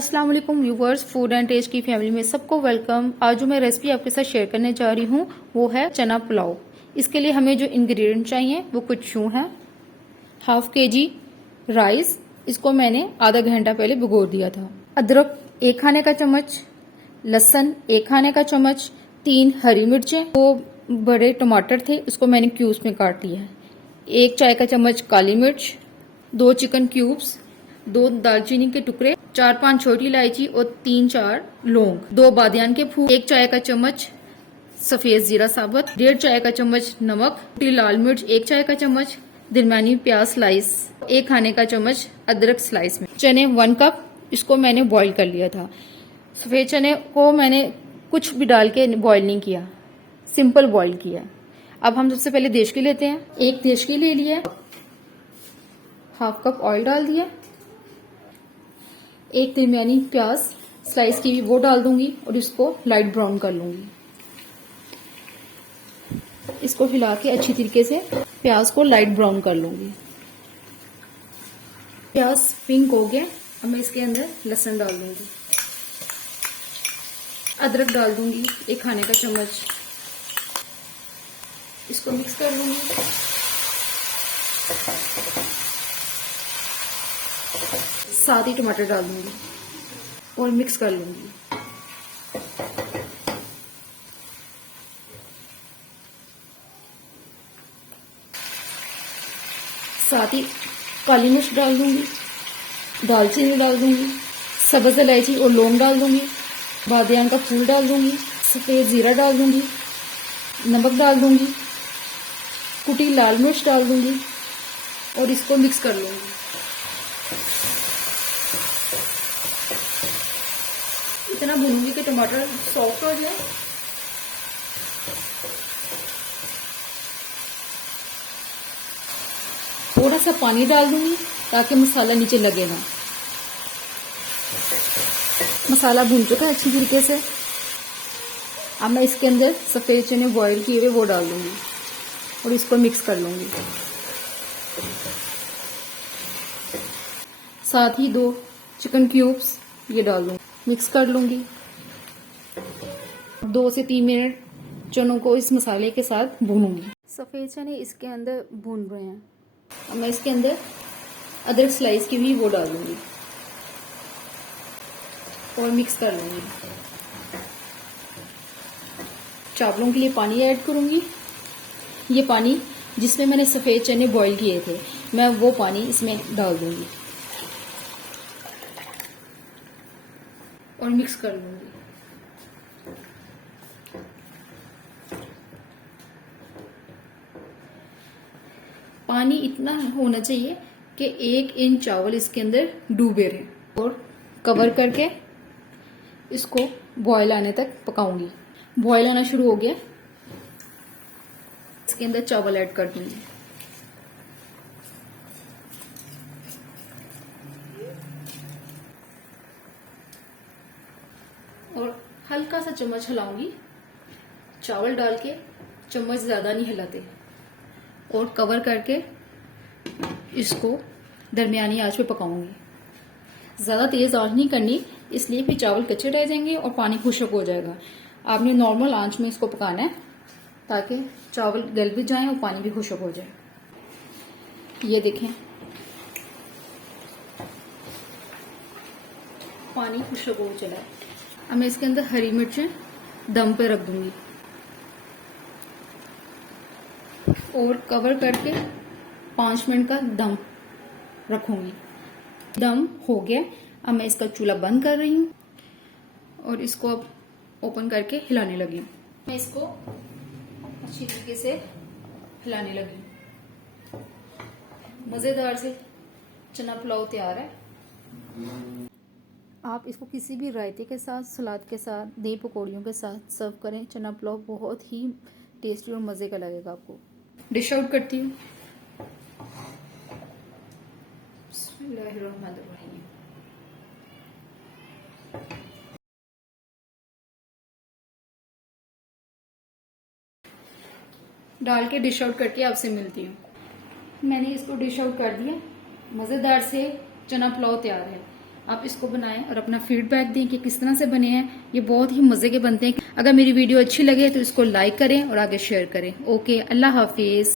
अस्सलाम वालेकुम viewers, food and test की फैमिली में सबको वेलकम। आज जो मैं रेसिपी आपके साथ शेयर करने जा रही हूँ वो है चना पुलाव। इसके लिए हमें जो इंग्रेडिएंट चाहिए वो कुछ यूँ हैं। हाफ केजी राइस, इसको मैंने आधा घंटा पहले भिगो दिया था। अदरक 1 खाने का चम्मच, लहसुन 1 खाने का चम्मच, 3 हरी मिर्चें, 2 बड़े टमाटर थे उसको मैंने क्यूब्स में काट लिया है, 1 चाय का चम्मच काली मिर्च, 2 चिकन क्यूब्स, 2 दालचीनी के टुकड़े, 4-5 छोटी इलायची और 3-4 लौंग, 2 बादियान के फूल, 1 चाय का चम्मच सफेद जीरा साबुत, 1.5 चाय का चम्मच नमक, लाल मिर्च 1 चाय का चम्मच, दरमियानी प्याज स्लाइस, 1 खाने का चम्मच अदरक स्लाइस में, चने 1 कप, इसको मैंने बॉईल कर लिया था। सफेद चने को मैंने कुछ भी डाल के बॉईल नहीं किया, सिंपल बॉईल किया। अब हम सबसे पहले देशकी लेते हैं। 1 देशकी ले लिया, हाफ कप ऑयल डाल दिया, 1 दरमियानी प्याज स्लाइस की भी वो डाल दूंगी और इसको लाइट ब्राउन कर लूंगी। इसको हिला के अच्छी तरीके से प्याज को लाइट ब्राउन कर लूंगी। प्याज पिंक हो गया, अब मैं इसके अंदर लहसुन डाल दूंगी, अदरक डाल दूंगी 1 खाने का चम्मच, इसको मिक्स कर लूंगी। साथ ही टमाटर डाल दूंगी और मिक्स कर लूंगी। साथ ही काली मिर्च डाल दूंगी, दालचीनी डाल दूंगी, सब्ज इलायची और लौंग डाल दूंगी, बादियान का फूल डाल दूंगी, सफेद जीरा डाल दूंगी, नमक डाल दूंगी, कुटी लाल मिर्च डाल दूंगी और इसको मिक्स कर लूंगी। इतना भूनूंगी कि टमाटर सॉफ्ट हो जाए। थोड़ा सा पानी डाल दूंगी ताकि मसाला नीचे लगे ना। मसाला भून चुका है अच्छी तरीके से। अब मैं इसके अंदर सफेद चने बॉईल किए हुए वो डाल दूंगी और इसको मिक्स कर लूंगी। साथ ही 2 चिकन क्यूब्स ये डाल दूंगी, मिक्स कर लूंगी। 2 से 3 मिनट चनों को इस मसाले के साथ भूनूंगी। सफेद चने इसके अंदर भून रहे हैं। अब मैं इसके अंदर अदरक स्लाइस की भी वो डाल दूंगी और मिक्स कर लूंगी। चावलों के लिए पानी ऐड करूंगी। ये पानी जिसमें मैंने सफेद चने बॉईल किए थे, मैं वो पानी इसमें डाल दूंगी और मिक्स कर लूंगी। पानी इतना होना चाहिए कि 1 इंच चावल इसके अंदर डूबे रहे और कवर करके इसको बॉयल आने तक पकाऊंगी। बॉयल आना शुरू हो गया, इसके अंदर चावल ऐड कर दूंगी। और हल्का सा चम्मच हिलाऊंगी, चावल डाल के चम्मच ज्यादा नहीं हिलाते, और कवर करके इसको दरमियानी आंच पे पकाऊंगी। ज्यादा तेज आंच नहीं करनी, इसलिए फिर चावल कच्चे रह जाएंगे और पानी खुश्क हो जाएगा। आपने नॉर्मल आंच में इसको पकाना है ताकि चावल गल भी जाए और पानी भी खुश्क हो जाए। ये देखें, पानी खुश्क हो चला है। अब मैं इसके अंदर हरी मिर्चें दम पे रख दूंगी और कवर करके 5 मिनट का दम रखूंगी। दम हो गया, अब मैं इसका चूल्हा बंद कर रही हूँ और इसको अब ओपन करके हिलाने लगी हूँ। मैं इसको अच्छी तरीके से हिलाने लगी। मजेदार से चना पुलाव तैयार है। आप इसको किसी भी रायते के साथ, सलाद के साथ, दही पकौड़ियों के साथ सर्व करें। चना पुलाव बहुत ही टेस्टी और मजे का लगेगा आपको। डिश आउट करती हूँ। बिस्मिल्लाहिर्रहमानिर्रहीम। डाल के डिश आउट करके आपसे मिलती हूँ। मैंने इसको डिश आउट कर दिया। मजेदार से चना पुलाव तैयार है। आप इसको बनाएं और अपना फीडबैक दें कि किस तरह से बने हैं। ये बहुत ही मजे के बनते हैं। अगर मेरी वीडियो अच्छी लगे तो इसको लाइक करें और आगे शेयर करें। ओके, अल्लाह हाफिज।